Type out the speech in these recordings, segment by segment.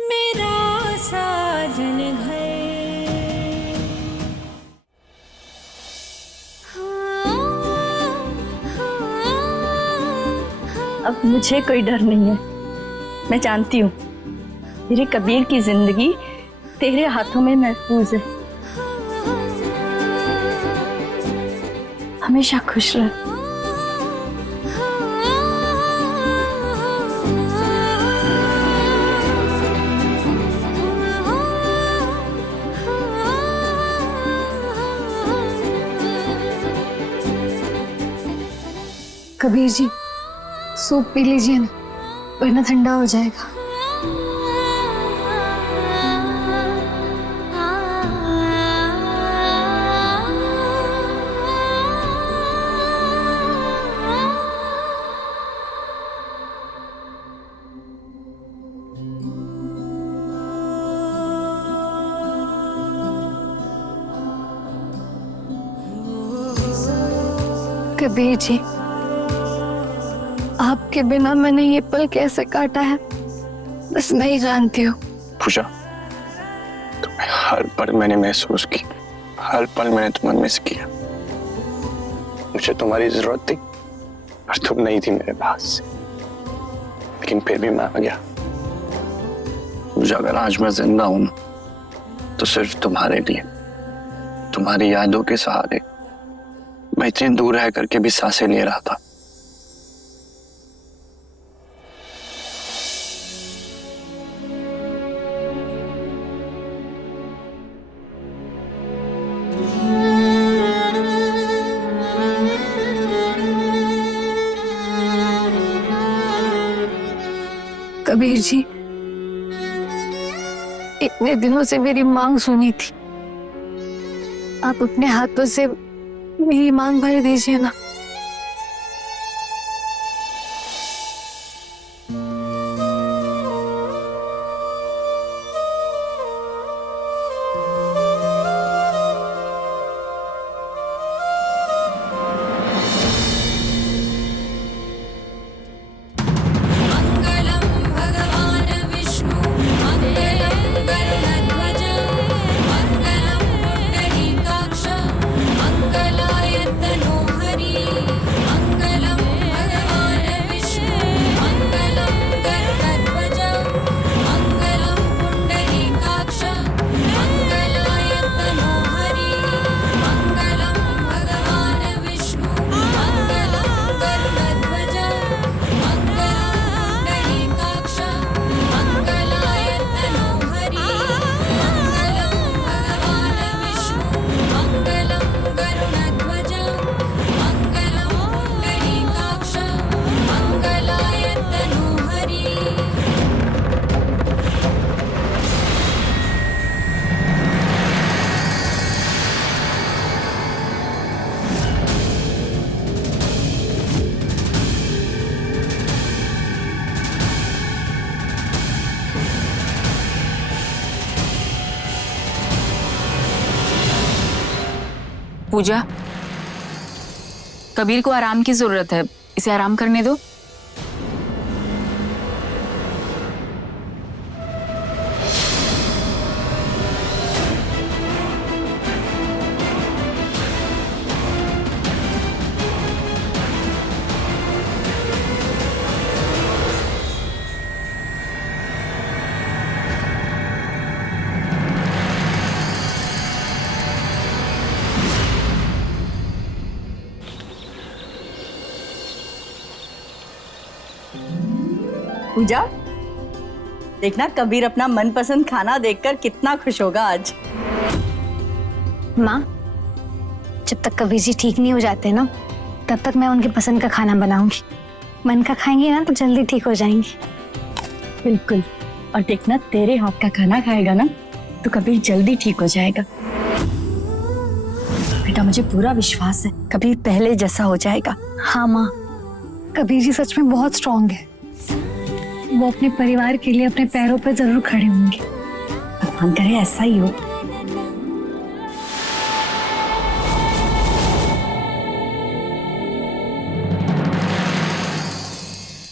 मेरा साजन घर। अब मुझे कोई डर नहीं है। मैं जानती हूँ मेरे कबीर की जिंदगी तेरे हाथों में महफूज है। हमेशा खुश रह। कबीर जी, सूप पी लीजिए ना, वरना ठंडा हो जाएगा। कबीर जी, आपके बिना मैंने ये पल कैसे काटा है, बस मैं ही जानती हूँ। पूजा, तुम्हें हर पल मैंने महसूस की, हर पल मैंने तुम्हें मिस किया। मुझे तुम्हारी जरूरत थी और तुम नहीं थी मेरे पास, लेकिन फिर भी मैं आ गया। पूजा, अगर आज मैं जिंदा हूं तो सिर्फ तुम्हारे लिए, तुम्हारी यादों के सहारे। मैं इतनी दूर रह करके भी सांसें ले रहा था। कबीर जी, इतने दिनों से मेरी मांग सुनी थी, आप अपने हाथों से मेरी मांग भर दीजिए ना। पूजा, कबीर को आराम की जरूरत है, इसे आराम करने दो। पूजा, देखना कबीर अपना मनपसंद खाना देखकर कितना खुश होगा आज। माँ, जब तक कबीर जी ठीक नहीं हो जाते ना, तब तक मैं उनके पसंद का खाना बनाऊंगी। मन का खाएंगे ना तो जल्दी ठीक हो जाएंगे। बिल्कुल, और देखना तेरे हाथ का खाना खाएगा ना तो कबीर जल्दी ठीक हो जाएगा। बेटा, मुझे पूरा विश्वास है कबीर पहले जैसा हो जाएगा। हाँ माँ, कबीर जी सच में बहुत स्ट्रांग है। वो अपने परिवार के लिए अपने पैरों पर जरूर खड़े होंगे। भगवान करे ऐसा ही हो।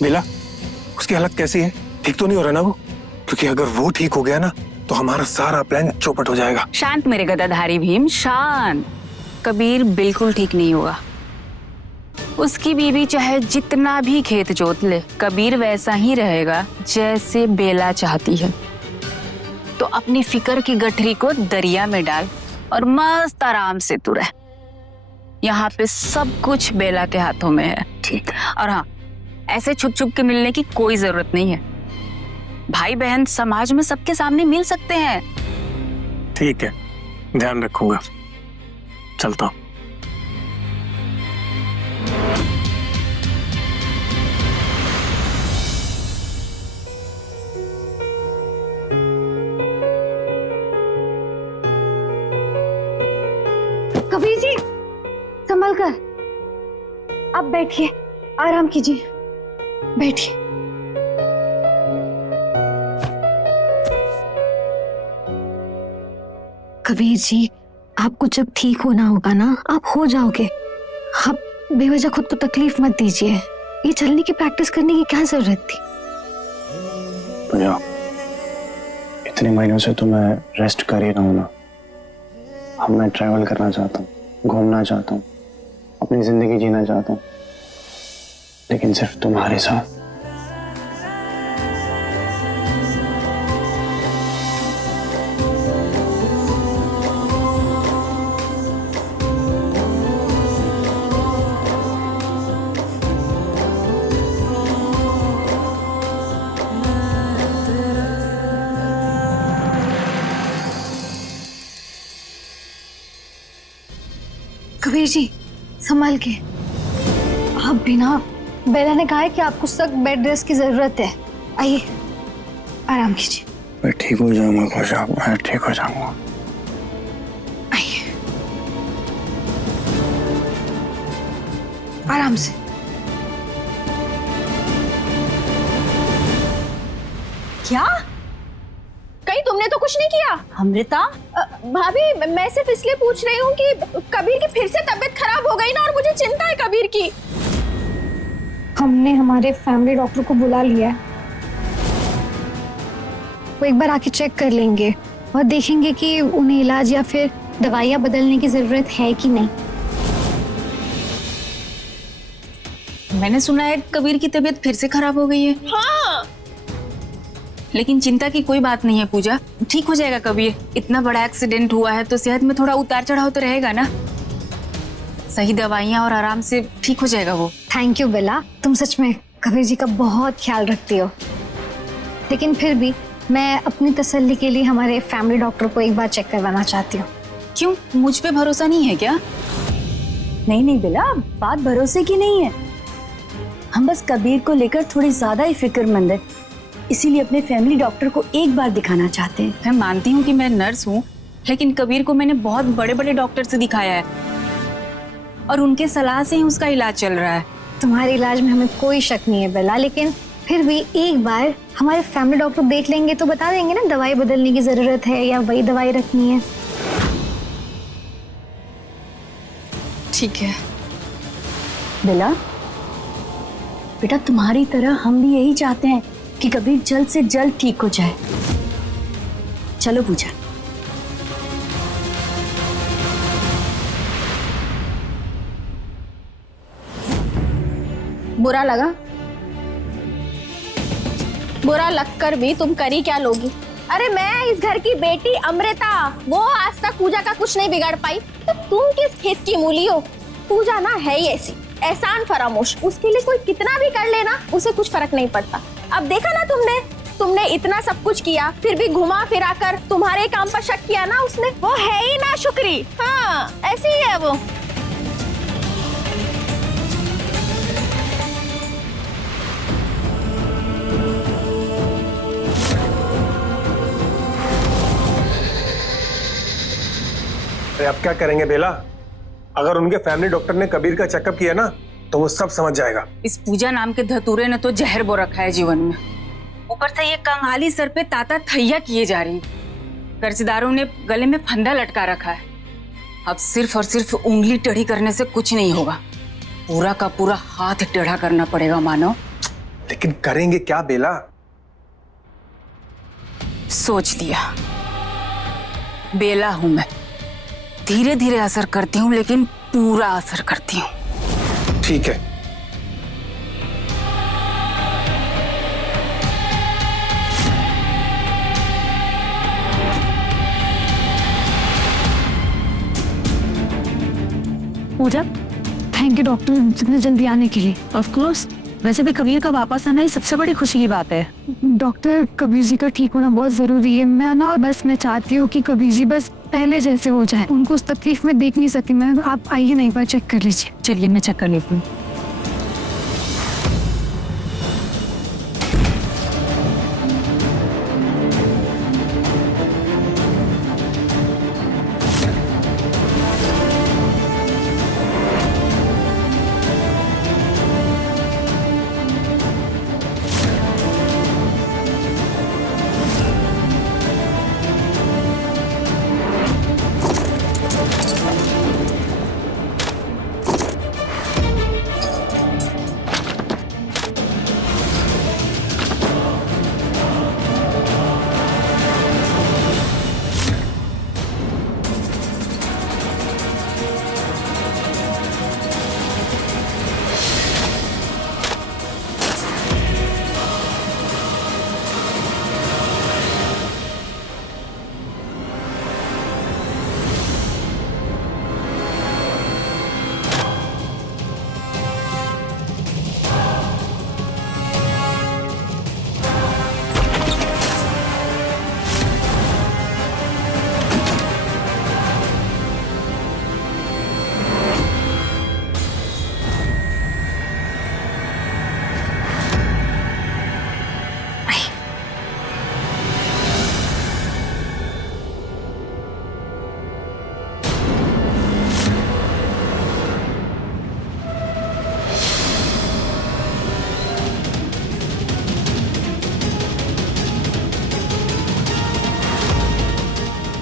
नीला, उसकी हालत कैसी है? ठीक तो नहीं हो रहा ना वो? क्योंकि अगर वो ठीक हो गया ना तो हमारा सारा प्लान चौपट हो जाएगा। शांत मेरे गदाधारी भीम, शांत। कबीर बिल्कुल ठीक नहीं होगा। उसकी बीवी चाहे जितना भी खेत जोत ले, कबीर वैसा ही रहेगा जैसे बेला चाहती है। तो अपनी फिक्र की गठरी को दरिया में डाल और मस्त आराम से तू रह। यहाँ पे सब कुछ बेला के हाथों में है। ठीक है। और हाँ, ऐसे छुप छुप के मिलने की कोई जरूरत नहीं है। भाई बहन समाज में सबके सामने मिल सकते हैं। ठीक है, ध्यान रखूंगा। चलता हूँ। कबीर जी, संभल कर। अब बैठिए, आराम कीजिए, बैठिए। कबीर जी, आपको जब ठीक होना होगा ना, आप हो जाओगे। आप बेवजह खुद को तकलीफ मत दीजिए। ये चलने की प्रैक्टिस करने की क्या जरूरत थी? भैया, इतने महीनों से तो मैं रेस्ट कर ही रहा हूँ ना। अब मैं ट्रैवल करना चाहता हूँ, घूमना चाहता हूँ, अपनी जिंदगी जीना चाहता हूँ, लेकिन सिर्फ तुम्हारे साथ। कबीर जी, संभल के। आप भी ना, बेला ने कहा है कि आपको सख्त बेड रेस्ट की जरूरत है। आइए, आराम कीजिए। मैं ठीक हो जाऊंगा खुशा, मैं ठीक हो जाऊंगा। आइए, आराम से। क्या? कहीं तुमने तो कुछ नहीं किया? अमृता, भाभी, मैं सिर्फ इसलिए पूछ रही हूँ कि कबीर की फिर से तबीयत खराब हो गई ना, और मुझे चिंता है कबीर की। हमने हमारे फैमिली डॉक्टर को बुला लिया है। वो एक बार आके चेक कर लेंगे और देखेंगे कि उन्हें इलाज या फिर दवाइयाँ बदलने की जरूरत है कि नहीं। मैंने सुना है कबीर की तबीयत फिर से खराब हो गई है। हाँ, लेकिन चिंता की कोई बात नहीं है पूजा, ठीक हो जाएगा कबीर। इतना बड़ा एक्सीडेंट हुआ है तो सेहत में थोड़ा उतार चढ़ाव तो रहेगा ना। सही दवाइयाँ और आराम से ठीक हो जाएगा वो। थैंक यू बेला, तुम सच में कबीर जी का बहुत ख्याल रखती हो। लेकिन फिर भी मैं अपनी तसल्ली के लिए हमारे फैमिली डॉक्टर को एक बार चेक करवाना चाहती हूँ। क्यों, मुझ पे भरोसा नहीं है क्या? नहीं नहीं बेला, बात भरोसे की नहीं है। हम बस कबीर को लेकर थोड़ी ज्यादा ही फिक्रमंद है, इसीलिए अपने फैमिली डॉक्टर को एक बार दिखाना चाहते हैं। मैं मानती हूँ कि मैं नर्स हूँ, लेकिन कबीर को मैंने बहुत बड़े बड़े डॉक्टर से दिखाया है और उनके सलाह से ही उसका इलाज चल रहा है। तुम्हारे इलाज में हमें कोई शक नहीं है बेला, लेकिन फिर भी एक बार हमारे फैमिली डॉक्टर देख लेंगे तो बता देंगे ना दवाई बदलने की जरूरत है या वही दवाई रखनी है। ठीक है बेला, बेटा तुम्हारी तरह हम भी यही चाहते हैं कि कबीर जल्द से जल्द ठीक हो जाए। चलो पूजा। बुरा लगा? बुरा लगकर भी तुम करी क्या लोगी? अरे मैं इस घर की बेटी अमृता, वो आज तक पूजा का कुछ नहीं बिगाड़ पाई, तो तुम किस खेत की मूली हो? पूजा ना है ही ऐसी, एहसान फरामोश। उसके लिए कोई कितना भी कर लेना, उसे कुछ फर्क नहीं पड़ता। अब देखा ना तुमने इतना सब कुछ किया, फिर भी घुमा फिरा कर तुम्हारे काम पर शक किया ना उसने। वो है ही ना शुक्री। हाँ, ऐसी ही है वो। अब क्या करेंगे बेला? अगर उनके फैमिली डॉक्टर ने कबीर का चेकअप किया ना तो वो सब समझ जाएगा। इस पूजा नाम के धतूरे ने तो जहर बो रखा है जीवन में। ऊपर से ये कंगाली सर पे ताता थैया किए जा रही। कर्जदारों ने गले में फंदा लटका रखा है। अब सिर्फ और सिर्फ उंगली टेढ़ी करने से कुछ नहीं होगा, पूरा का पूरा हाथ टेढ़ा करना पड़ेगा मानो। लेकिन करेंगे क्या बेला? सोच लिया। बेला हूं मैं, धीरे धीरे असर करती हूँ लेकिन पूरा असर करती हूँ। ठीक है। पूजा, थैंक यू डॉक्टर इतने जल्दी आने के लिए। ऑफ कोर्स, वैसे भी कबीर का वापस आना ही सबसे बड़ी खुशी की बात है। डॉक्टर, कबीर जी का ठीक होना बहुत जरूरी है। मैं चाहती हूँ कि कबीर जी बस पहले जैसे हो जाए। उनको उस तकलीफ में देख नहीं सकती मैं। आप आइए ना, एक बार चेक कर लीजिए। चलिए मैं चेक कर लेती हूँ।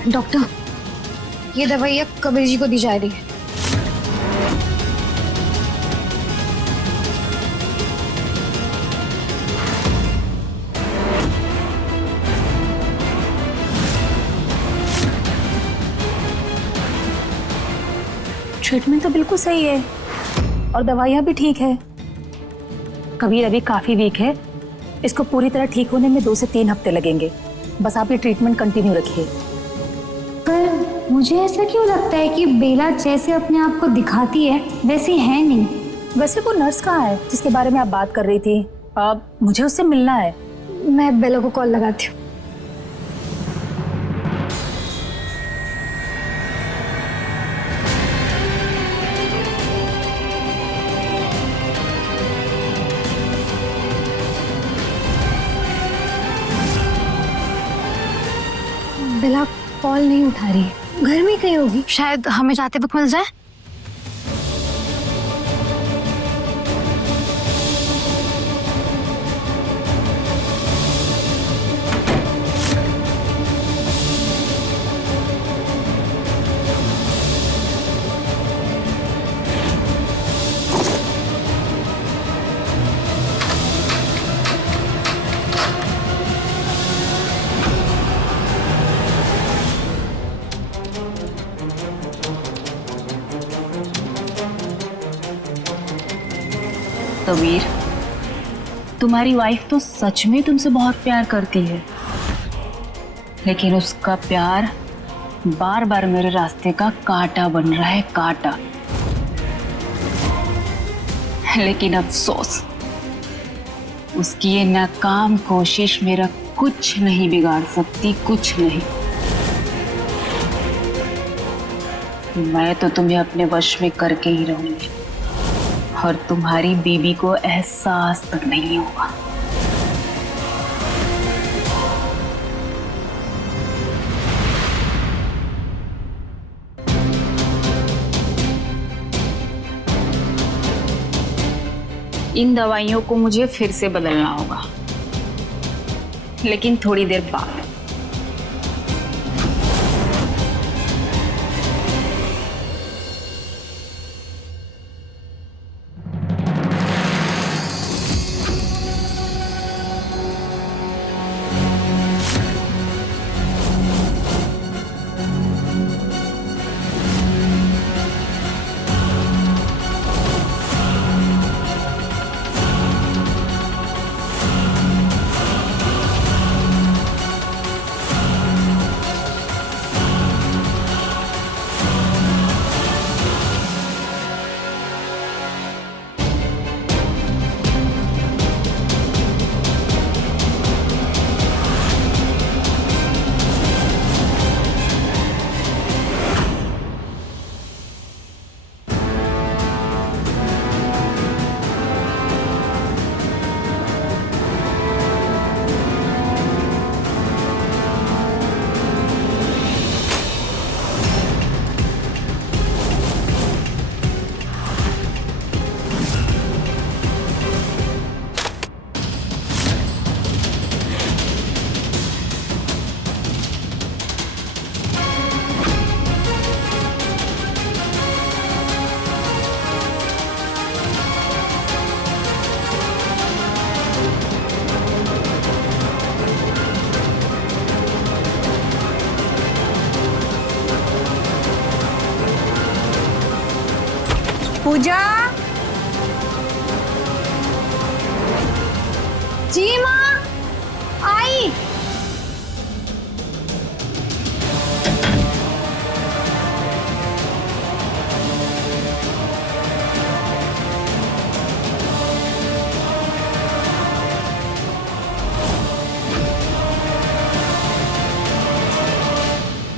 डॉक्टर, ये दवाई अब कबीर जी को दी जा रही है। ट्रीटमेंट तो बिल्कुल सही है और दवाइयाँ भी ठीक है। कबीर अभी काफी वीक है, इसको पूरी तरह ठीक होने में 2 से 3 हफ्ते लगेंगे। बस आप ये ट्रीटमेंट कंटिन्यू रखिए। पर मुझे ऐसा क्यों लगता है कि बेला जैसे अपने आप को दिखाती है वैसी है नहीं। वैसे वो नर्स कहाँ है जिसके बारे में आप बात कर रही थी? मुझे उससे मिलना है। मैं बेला को कॉल लगाती हूँ। बेला कॉल नहीं उठा रही है। घर में कहीं होगी, शायद हमें जाते वक्त मिल जाए। कबीर, तुम्हारी वाइफ तो सच में तुमसे बहुत प्यार करती है, लेकिन उसका प्यार बार बार मेरे रास्ते का कांटा बन रहा है, कांटा। लेकिन अफसोस, उसकी ये नाकाम कोशिश मेरा कुछ नहीं बिगाड़ सकती, कुछ नहीं। मैं तो तुम्हें अपने वश में करके ही रहूंगी और तुम्हारी बीबी को एहसास तक नहीं होगा। इन दवाइयों को मुझे फिर से बदलना होगा, लेकिन थोड़ी देर बाद। पूजा। जी माँ, आई।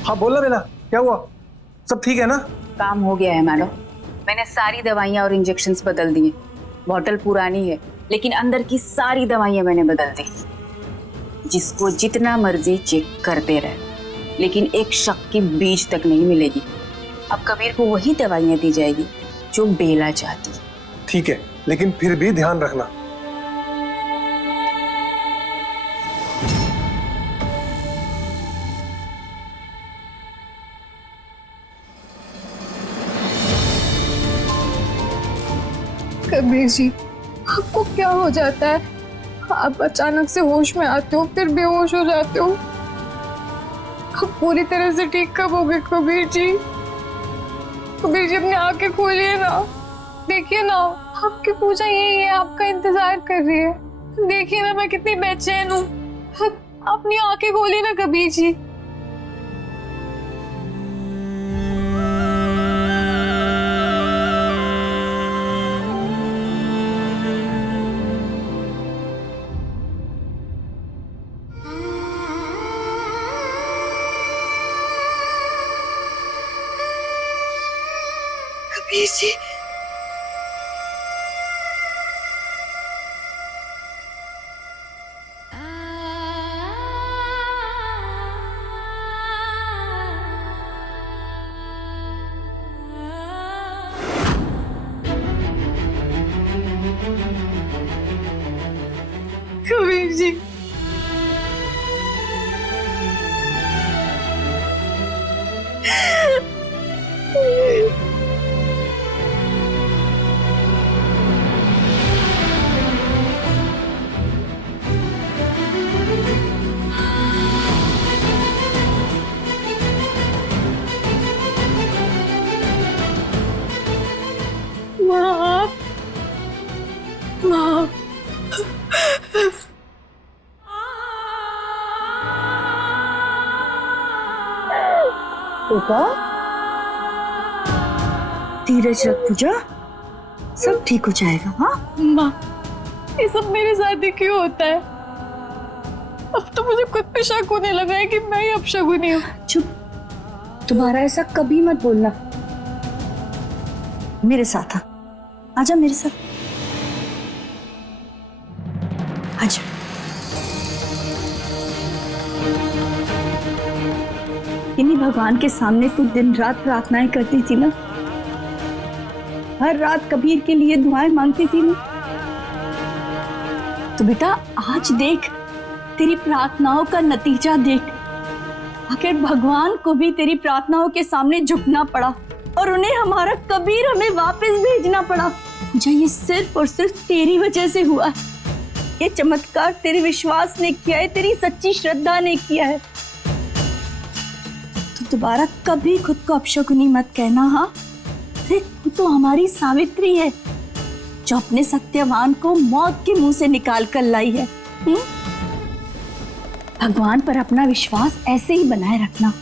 हाँ बोला बेला, क्या हुआ? सब ठीक है ना? काम हो गया है मैडम। मैंने सारी दवाइयाँ और इंजेक्शन्स बदल दिए। बॉटल पुरानी है लेकिन अंदर की सारी दवाइयाँ मैंने बदल दी। जिसको जितना मर्जी चेक करते रहे लेकिन एक शक की बीज तक नहीं मिलेगी। अब कबीर को वही दवाइयाँ दी जाएगी जो बेला चाहती। ठीक है, लेकिन फिर भी ध्यान रखना। कबीर जी, आपको क्या हो जाता है? आप अचानक से होश में आते हो फिर बेहोश हो जाते हो। आप पूरी तरह से ठीक कब होगे कबीर जी? कबीर जी अपनी आंखें खोलिए ना, देखिए ना, आपकी पूजा यही है, आपका इंतजार कर रही है। देखिए ना मैं कितनी बेचैन हूँ। अपनी आंखें खोलिए ना कबीर जी। कबीर जी, कबीर जी, माँ, माँ, धीरज रख पूजा, सब ठीक हो जाएगा। हाँ माँ, ये सब मेरे साथ ही क्यों होता है? अब तो मुझे खुद पे शक होने लगा है कि मैं ही अपशगुनी हूँ। चुप, तुम्हारा ऐसा कभी मत बोलना। मेरे साथ आ, आजा मेरे साथ, आजा। इन्हीं भगवान के सामने तू दिन रात प्रार्थनाएं करती थी ना, हर रात कबीर के लिए दुआएं मांगती थी ना। तो बेटा आज देख, तेरी प्रार्थनाओं का नतीजा देख। आखिर भगवान को भी तेरी प्रार्थनाओं के सामने झुकना पड़ा और उन्हें हमारा कबीर हमें वापस भेजना पड़ा। मुझे ये सिर्फ और सिर्फ तेरी वजह से हुआ है। ये चमत्कार तेरे विश्वास ने किया है, तेरी सच्ची श्रद्धा ने किया है। तो दोबारा कभी खुद को अपशकुनी मत कहना। हाँ, तू तो हमारी सावित्री है जो अपने सत्यवान को मौत के मुंह से निकाल कर लाई है। भगवान पर अपना विश्वास ऐसे ही बनाए रखना।